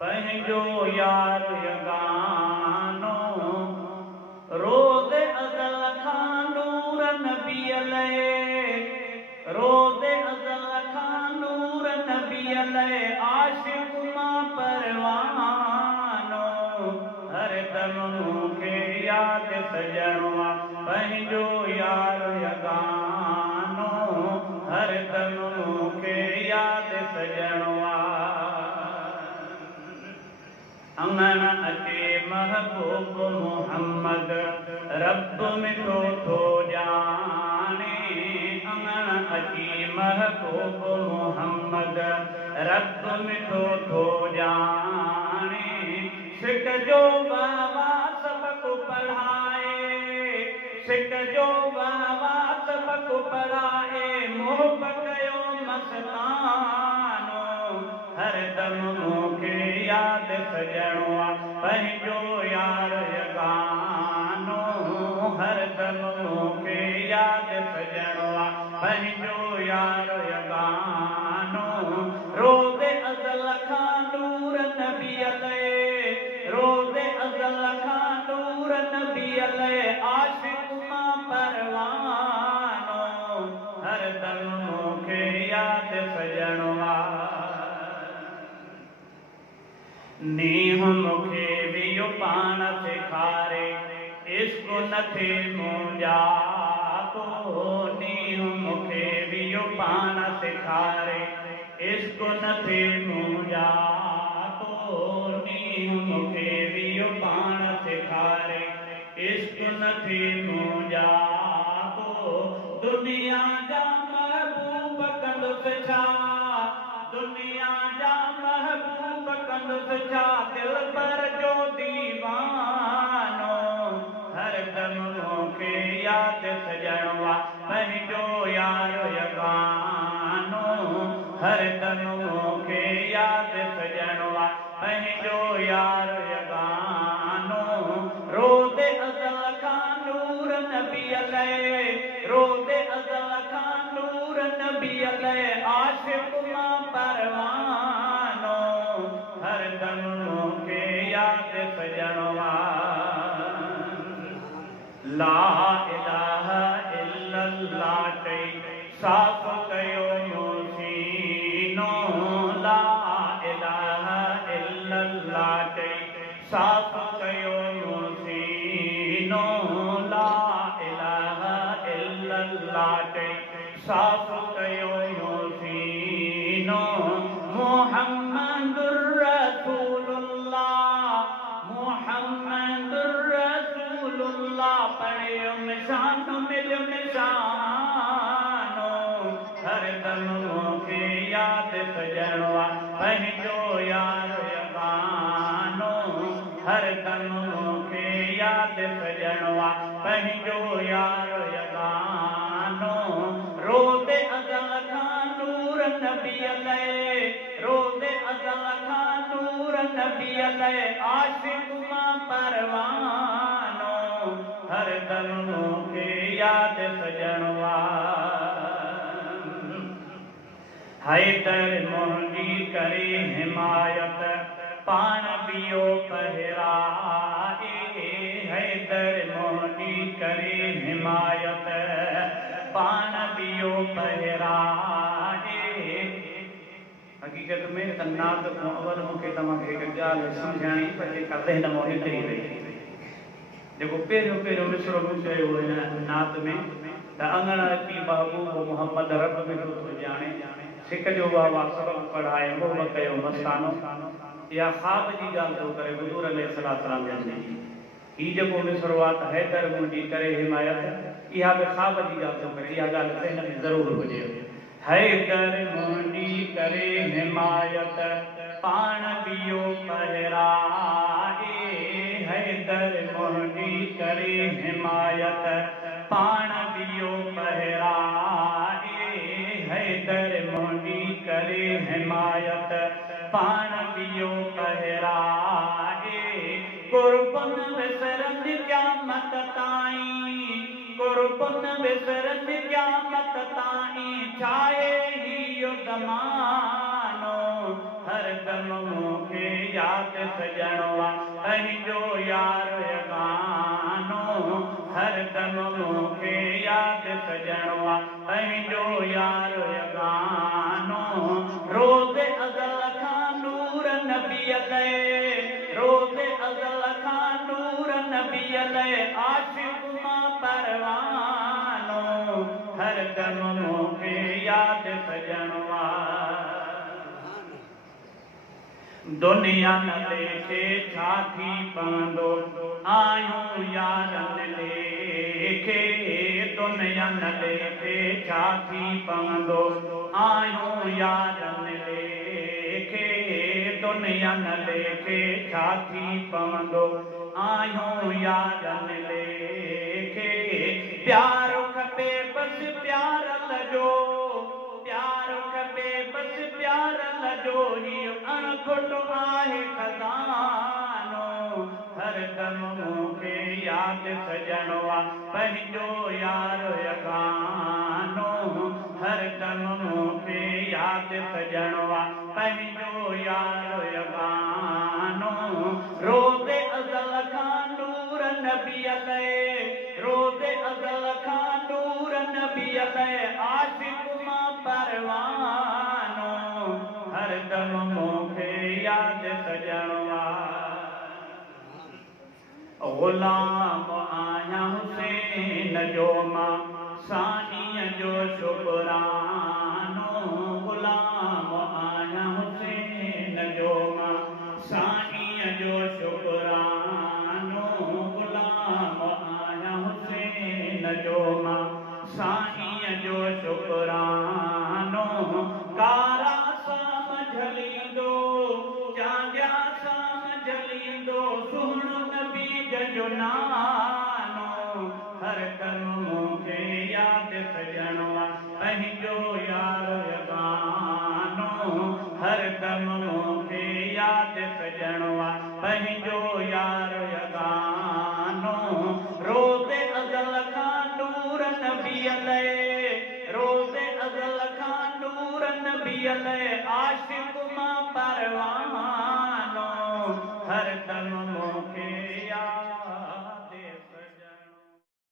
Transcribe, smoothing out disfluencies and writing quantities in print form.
पंहिंजो यार यगानो रोज़ अज़ल खां नूर नबी अलैहि रोज़ अज़ल खां नूर नबी अलैहि आशिक़ मां परवानो हर दम मूंखे यादि सॼणो आहे पंहिंजो यार यगानो हर दम मूंखे यादि सॼणो आहे अंगण अचे महबूब मोहम्मद रब मिठो थो ॼाणे अंगण अची महबूब मोहम्मद रब मिठो थो ॼाणे सिक जो बाबा सबक पढ़ाए सिक जो बाबा सबक पढ़ाए मोहब कयो मस्तानो हर दम मूंखे यादि सॼणो आहे पंहिंजो यार यगानो हर दम मूंखे यादि सॼणो आहे पंहिंजो यार यगानो रोज़ अज़ल खां नूर नबी अलैहि रोज़ अज़ल खां नूर नबी अलैहि आशिक़ मां परवानो हर दम मूंखे यादि सॼणो आहे नीह मूंखे बि इहो पाण सेखारे इश्क न थिए मुंहिंजा तो नीह मूंखे बि इहो पाण सेखारे इश्क न थिए मुंहिंजा तो नीह मूंखे बि इहो पाण सेखारे इश्क न थिए मुंहिंजा तो दुनिया जा महबूब कंदुसि छा दुनिया जा महबूब कंदुसि छा दिल पर जो दीवानो हर दम मूंखे यादि सॼणो आहे पंहिंजो यार यगानो हर दम मूंखे यादि सॼणो आहे पंहिंजो यार यगानो रोज़ अज़ल खां नूर नबी अलैहि रोज़ अज़ल खां नूर नबी अलैहि आशिक़ मां परवानो हर दम मूंखे यादि सॼणो आहे ला इलाहा इल्लल्लाह चई साफ़ कयो मूं सीनो ला इलाहा इल्लल्लाह चई साफ़ कयो मूं सीनो ला इलाहा इल्लल्लाह चई साफ़ कयो मूं सीनो मुहम्मदुर रसूलुल्लाह मुहम्मदुर रसूलुल्लाह पढ़ियो निशान मिलियो निशानो हर दम मूंखे यादि सॼणो आहे पंहिंजो यार यगानो हर दम मूंखे यादि सॼणो आहे पंहिंजो यार यगानो रोज़ अज़ल खां नूर नबी अलैहि रोज़ अज़ल खां नूर नबी अलैहि आशिक़ मां परवानो हर दम मूंखे यादि सॼणो आहे हैदर मुंहिंजी करे हिमायत पाण बियो पहिराए हैदर मुंहिंजी करे हिमायत पाण बियो पहिराए हक़ीक़त में नात खां अवल मूंखे तव्हांखे हिकु ॻाल्हि सम्झाइणी पर जेका ज़हन मां निकिरी वई जेको पहिरियों मिसरो मूं चयो हिन नात में त अंगण अची महबूब मोहम्मद रब मिठो थो ॼाणे सिक जो बाबा सबक पढ़ाए मोह कयो मस्तानो इहा ख़्वाब जी ॻाल्हि थो करे हुज़ूर अलैहिस्सलाम जी हीउ जेको मिसरो आहे त हैदर मुंहिंजी करे हिमायत इहा बि ख़्वाब जी ॻाल्हि थो करे इहा ॻाल्हि ज़हन में ज़रूरु हुजे हैदर मुंहिंजी करे हिमायत पाण बियो पहिराए हैदर मुंहिंजी करे हिमायत पाण बियो पहिराए हैदर मुंहिंजी करे हिमायत पाण बियो पहिराए कुर्बन विसरन क़यामत ताईं कुर्बन विसरन क़यामत ताईं छाए ही यो ज़मानो हर दम मूंखे यादि सॼणो आहे पंहिंजो यार गानो हरदम मूंखे यादि सॼणो आहे पंहिंजो यार गानो रोज़े अज़ल खां नूर नबी अलैहि रोज़े अज़ल खां नूर नबी अलैहि आशिक़ मां परवानो हरदम मूंखे यादि सॼणो आहे दुनिया न लेखे छा थी पवंदो आयूं यारनि लेखे दुनिया न लेखे छा थी पवंदो आयूं यारनि लेखे दुनिया न लेखे छा थी पवंदो आयूं यारनि लेखे प्यार खपे बसि प्यार लजो प्यार खपे बसि प्यार लजो हीउ अणखुट आहे खज़ानो हरदम मूंखे यादि सॼणो आहे पंहिंजो यार गानो हरदम मूंखे यादि सॼणो आहे पंहिंजो यार गानो रोज़े अज़ल खां नूर नबी अलैहि रोज़े अज़ल खां नूर नबी अलैहि आशिक़ मां परवानो हरदम मूंखे यादि सॼणो आहे ग़ुलाम आहियां हुसैन जो मां साईं जो शुकरानो ग़ुलाम आहियां हुसैन जो मां साईं जो शुकरानो ग़ुलाम आहियां हुसैन जो मां साईं जो शुकरानो कारा साम झलींदो चांदिया साम झलींदो सुहिणो नबी जो नानो हरदम मूंखे यादि सॼणो आहे पंहिंजो यार गानो हरदम मूंखे यादि सॼणो आहे पंहिंजो यार गानो रोज़े अज़ल खां नूर नबी अलैहि रोज़े अज़ल खां नूर नबी अलैहि आशिक़ मां परवानो हरदम